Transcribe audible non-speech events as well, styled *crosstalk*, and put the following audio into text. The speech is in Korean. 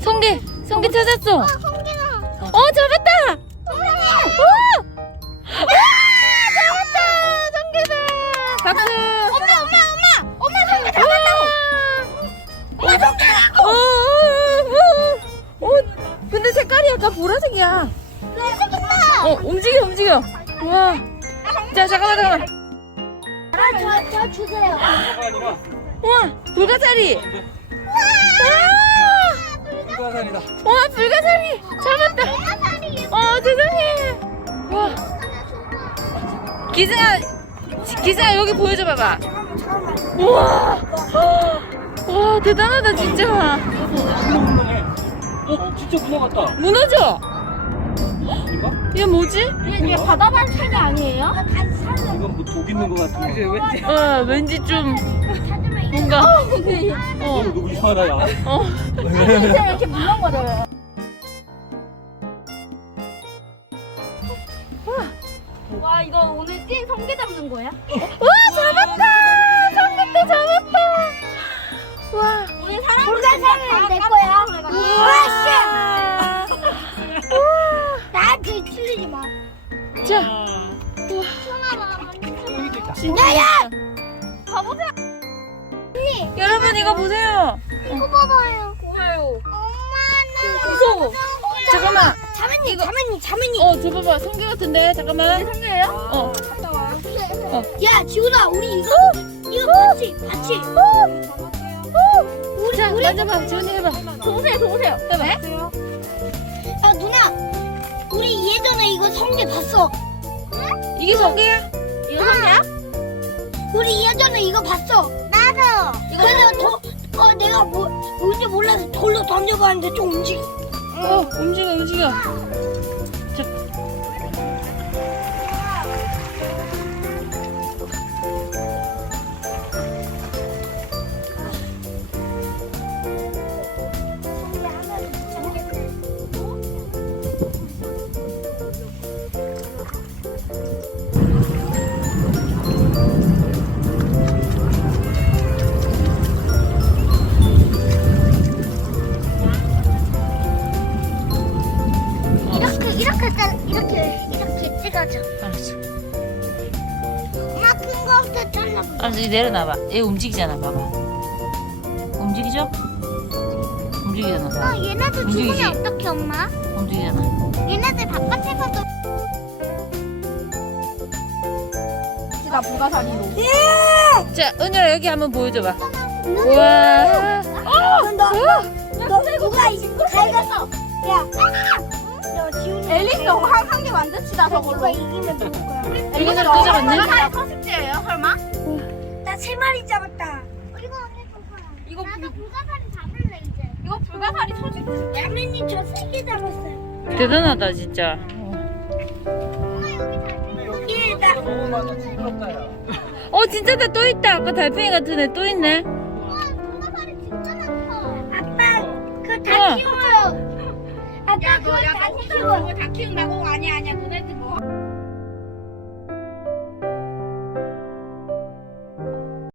송기, 송기 찾았어. 어, 송기나. 어, 잡았다. 송기. 어, 잡았다, 송기다. 박수. 엄마, 엄마, 엄마, 엄마 송기 잡았다 어. 엄마 송기. 어 어. 어. 어. 어, 어, 어, 어. 근데 색깔이 약간 보라색이야. 어, 움직여, 움직여. 와. 자, 잠깐만, 잠깐만. 저, 저 주세요. 와 불가사리. 우와. 와 불가사리 잡았다. 와대단해와 어, 기승아 기승아 여기 보여줘봐봐. 와와 대단하다 진짜. 어 진짜 무너졌다. 무너져. 이거 뭐지? 이게 바다반 산이 아니에요? 이건 뭐 독 있는 거 같은데 왠지. 어 왠지 좀. 뭔가 네. 아, 어. 너무 이상하다 야. 어. 이렇게 물렁 거려요. 와 이거 오늘 찐 성게 잡는 거야? 어? 와 잡았다! 성게 또 잡았다! 우리 wow. 와 우리 사람들 다될 거야. 우와 씨! 나한테 틀리지 마. 자. 우와. 야야! 봐보세요. Oh, *noise* 여러분 이거 보세요. 이봐요뭐요 *noise* 엄마 나 무서워. 무서워. *noise* 잠깐만. 자매님 자매님 자매님. 어저 봐봐 성게 같은데 잠깐만. 이게 아 성게예요? 어. 갔다 와요. 어. 야 지훈아 우리 이거 이거 같이 *noise* 같이. <봤지? 목소리> *noise* <봤지? 목소리> 우리 자, 우리 지훈이 해봐. 동생 동생 해봐. 아 누나 우리 예전에 이거 성게 봤어. 이게 성게야? 이거 성게야? 우리 예전에 이거 봤어. 그래서 아, 내가 더, 또, 어, 어내 뭐, 뭔지 몰라서 돌로 던져봤는데 좀 움직여. 어, 응. 움직여, 움직여. 응. 떨어 그렇죠. 그렇죠. 알았어. 알았어, 내려놔봐. 얘 움직이잖아, 봐봐. 움직이죠? 움직이잖아. 봐 어, 얘네들 움직이 어떻게 엄마? 움직이잖아. 얘네들 바깥에 가서. 제가 부가산이로. 예! 자, 은열 여기 한번 보여줘봐. 와 아, 나, 나, 나, 나, 나, 나, 나, 나, 나, 디우니 엘리스 황상계 어, 완전치다 저걸로 이기면 누구야? 엘리스 진짜 맞네? 나의 서식제예요 설마? 설마? 응. 나세 마리 잡았다 어, 이거 어디 좋아? 이 나도 불가사리 잡을래 이제 이거 불가사리 서식 줄게 자님 음. 저세 개 잡았어요 대단하다 진짜 어 음. 음. 진짜 다또 있다 아까 달팽이 같은 애 또 있네 talking mm about -hmm.